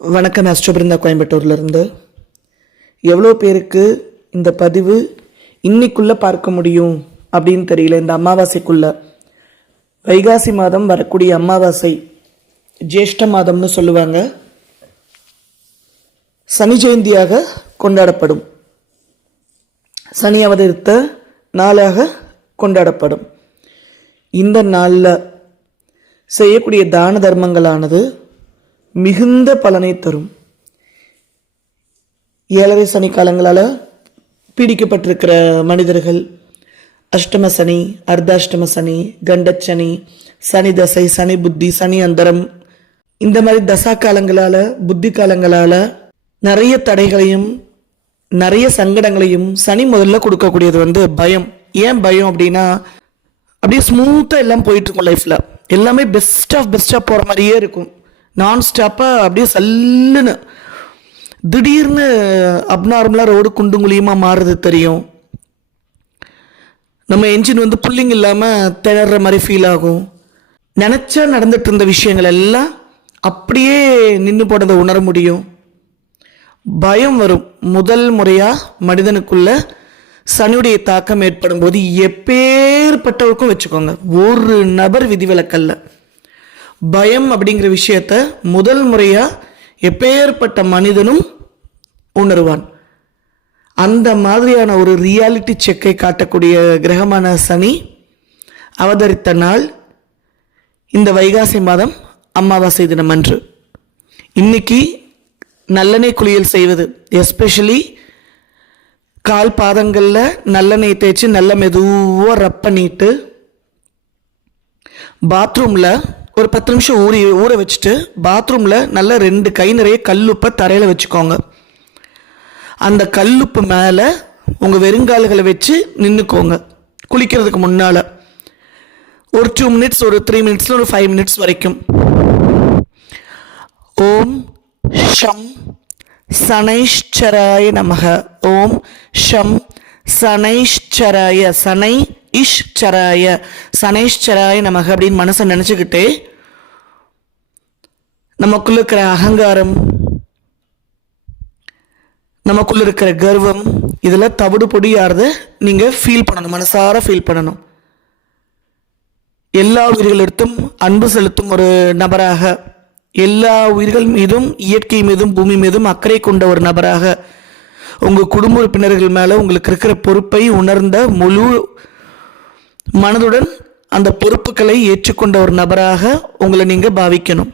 வணக்கம். அஸ்ட்ரோபிருந்தா கோயம்புத்தூர்லேருந்து. எவ்வளோ பேருக்கு இந்த பதிவு இன்னைக்குள்ளே பார்க்க முடியும் அப்படின்னு தெரியல. இந்த அமாவாசைக்குள்ளே, வைகாசி மாதம் வரக்கூடிய அமாவாசை, ஜேஷ்ட மாதம்னு சொல்லுவாங்க, சனி ஜெயந்தியாக கொண்டாடப்படும், சனி அவதரித்த நாளாக கொண்டாடப்படும். இந்த நாளில் செய்யக்கூடிய தான தர்மங்களானது மிகுந்த பலனை தரும். 7 சனி காலங்களால் பீடிக்கப்பட்டிருக்கிற மனிதர்கள், அஷ்டம சனி, அர்த்தாஷ்டம சனி, கண்டச்சனி, சனி தசை, சனி புத்தி, சனி அந்தரம், இந்த மாதிரி தசா காலங்களால், புத்தி காலங்களால் நிறைய தடைகளையும் நிறைய சங்கடங்களையும் சனி முதல்ல கொடுக்கக்கூடியது பயம். ஏன் பயம் அப்படின்னா, அப்படியே ஸ்மூத்தாக எல்லாம் போயிட்டுருக்கும், லைஃப்பில் எல்லாமே பெஸ்ட்டாக போகிற மாதிரியே இருக்கும், நான் ஸ்டாப்பாக அப்படியே சல்லுன்னு. திடீர்னு அப்நார்மலாக ரோடு குண்டுங்குழியமாக மாறுறது தெரியும். நம்ம என்ஜின் புல்லிங் இல்லாமல் திணற மாதிரி ஃபீல் ஆகும். நினச்சா நடந்துட்டு இருந்த விஷயங்கள் எல்லாம் அப்படியே நின்று போனதை உணர முடியும். பயம் வரும். முதல் முறையாக மனிதனுக்குள்ள சனியுடைய தாக்கம் ஏற்படும் போது எப்பேற்பட்டவருக்கும் வச்சுக்கோங்க, ஒரு நபர் விதிவிலக்கல்ல, பயம் அப்படிங்கிற விஷயத்த முதல் முறையாக எப்பேற்பட்ட மனிதனும் உணர்வான். அந்த மாதிரியான ஒரு ரியாலிட்டி செக்கை காட்டக்கூடிய கிரகமான சனி அவதரித்த நாள் இந்த வைகாசி மாதம் அமாவாசை தினம் அன்று. இன்னைக்கு நல்லெண்ணெய் குளியல் செய்வது, எஸ்பெஷலி கால் பாதங்களில் நல்லெண்ணெய் தேய்ச்சி நல்ல மெதுவாக ரப் பண்ணிட்டு பாத்ரூமில் ஒரு 10 நிமிஷம் ஊற வச்சுட்டு பாத்ரூமில் நல்ல 2 கை நிறைய கல்லுப்பை தரையில் வச்சுக்கோங்க. அந்த கல்லுப்பு மேலே உங்கள் வெறுங்கால்களை வச்சு நின்றுக்கோங்க. குளிக்கிறதுக்கு முன்னால் ஒரு 2 மினிட்ஸ், ஒரு 3 மினிட்ஸில் ஒரு 5 மினிட்ஸ் வரைக்கும் ஓம் ஷம் சனைஷ்சராய நமக, ஓம் ஷம் சனைஷ்சராய, சனை இஷ்சராய, சனைஷ்சராய நமக அப்படின்னு மனசை நினச்சிக்கிட்டே நமக்குள்ள இருக்கிற அகங்காரம், நமக்குள்ள இருக்கிற கர்வம், இதில் தவிடு பொடியாரத நீங்கள் ஃபீல் பண்ணணும், மனசார ஃபீல் பண்ணணும். எல்லா உயிர்களிடத்தும் அன்பு செலுத்தும் ஒரு நபராக, எல்லா உயிர்கள் மீதும், இயற்கை மீதும், பூமி மீதும் அக்கறை கொண்ட ஒரு நபராக, உங்கள் குடும்ப உறுப்பினர்கள் மேலே உங்களுக்கு இருக்கிற பொறுப்பை உணர்ந்த முழு மனதுடன் அந்த பொறுப்புகளை ஏற்றுக்கொண்ட ஒரு நபராக உங்களை நீங்கள் பாவிக்கணும்.